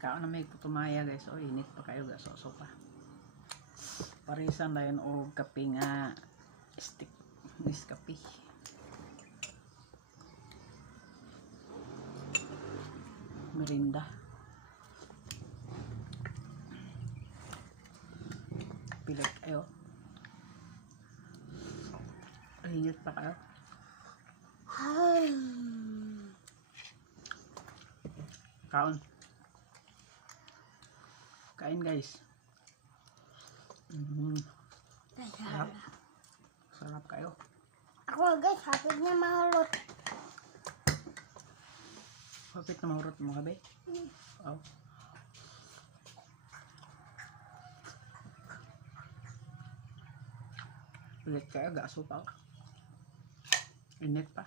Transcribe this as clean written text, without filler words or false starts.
Kaon na may putumaya guys. O init pa kayo guys. So pa. Parisan na yun o kape nga stick. Nescafe. Merinda. Pilit kayo. Init pa kayo. Kaon. Kain guys. Sarap. Sarap kayo. Ako guys, hapit niya mahulot. Hapit na mahurot mo kabe? Oh. Pilit kayo, gaso pa. Init pa.